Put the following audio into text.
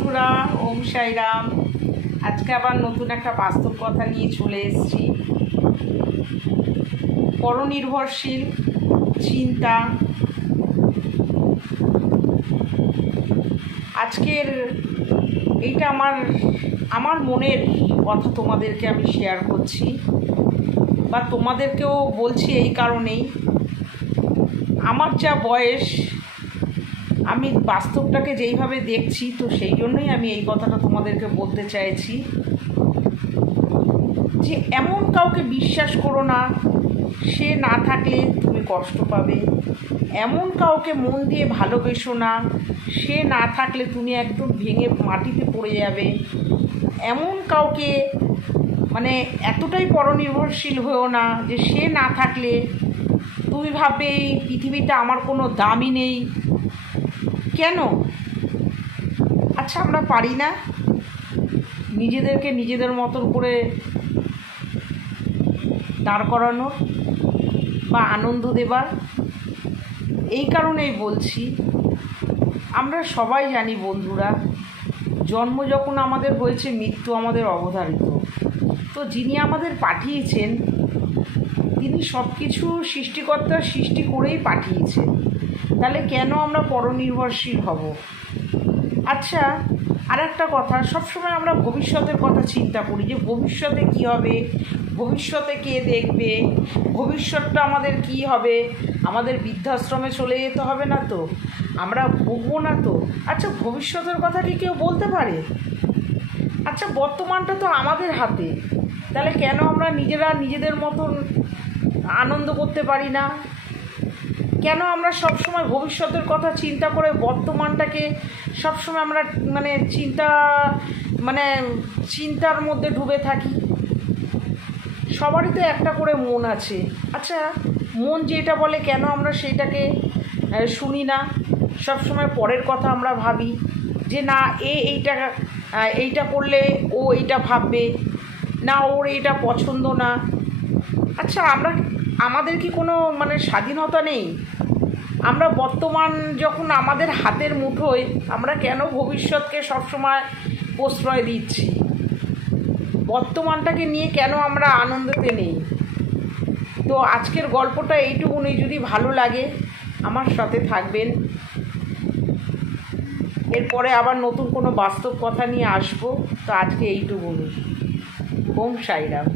বন্ধুরা, ওম সাইরাম। আজকে আবার নতুন একটা বাস্তব কথা নিয়ে চলে এসেছি। পরনির্ভরশীল, চিন্তা। আজকের এইটা আমার আমার মনের কথা তোমাদেরকে আমি শেয়ার করছি, বা তোমাদেরকেও বলছি এই কারণেই। আমার যা বয়স আমি বাস্তবটাকে যেইভাবে দেখছি, তো সেই জন্যই আমি এই কথাটা তোমাদেরকে বলতে চাইছি। যে এমন কাউকে বিশ্বাস করো না, সে না থাকলে তুমি কষ্ট পাবে। এমন কাউকে মন দিয়ে ভালোবেসো না, সে না থাকলে তুমি একদম ভেঙে মাটিতে পড়ে যাবে। এমন কাউকে মানে এতটাই পরনির্ভরশীল হয়েও না যে সে না থাকলে, তুমি ভাববে এই পৃথিবীতে আমার কোনো দামই নেই। কেন? আচ্ছা আমরা পারি না। নিজেদেরকে নিজেদের মতন করে দাঁড় করানোর বা আনন্দ দেবার, এই কারণেই বলছি, আমরা সবাই জানি বন্ধুরা, জন্ম যখন আমাদের হয়েছে, মৃত্যু আমাদের অবধারিত। তো যিনি আমাদের পাঠিয়েছেন, তিনি সব কিছু সৃষ্টিকর্তার সৃষ্টি করেই পাঠিয়েছেন। তাহলে কেন আমরা পরনির্ভরশীল হব? আচ্ছা আর একটা কথা, সবসময় আমরা ভবিষ্যতের কথা চিন্তা করি যে ভবিষ্যতে কি হবে? ভবিষ্যতে কে দেখবে? ভবিষ্যৎটা আমাদের কি হবে? আমাদের বৃদ্ধাশ্রমে চলে যেতে হবে না তো? আমরা ভুগবো না তো? আচ্ছা ভবিষ্যতের কথা কি কেউ বলতে পারে? আচ্ছা বর্তমানটা তো আমাদের হাতে। তাহলে কেন আমরা নিজেরা নিজেদের মতন আনন্দ করতে পারি না? কেন আমরা সবসময় ভবিষ্যতের কথা চিন্তা করে বর্তমানটাকে সবসময় আমরা মানে চিন্তা মানে চিন্তার মধ্যে ডুবে থাকি? সবারই তো একটা করে মন আছে। আচ্ছা মন যেটা বলে কেন আমরা সেইটাকে শুনি না? সবসময় পরের কথা আমরা ভাবি যে, না, এ এইটা এইটা করলে ও এইটা ভাববে, না, ওর এইটা পছন্দ না। আচ্ছা আমরা আমাদের কি কোনো মানে স্বাধীনতা নেই? আমরা বর্তমান যখন আমাদের হাতের মুঠোয় আমরা কেন ভবিষ্যৎকে সবসময় প্রশ্রয় দিচ্ছি? বর্তমানটাকে নিয়ে কেন আমরা আনন্দতে নেই? তো আজকের গল্পটা এইটুকুনি যদি ভালো লাগে আমার সাথে থাকবেন। এরপরে আবার নতুন কোনো বাস্তব কথা নিয়ে আসব। তো আজকে এইটুকুনি ওম সাইরাম।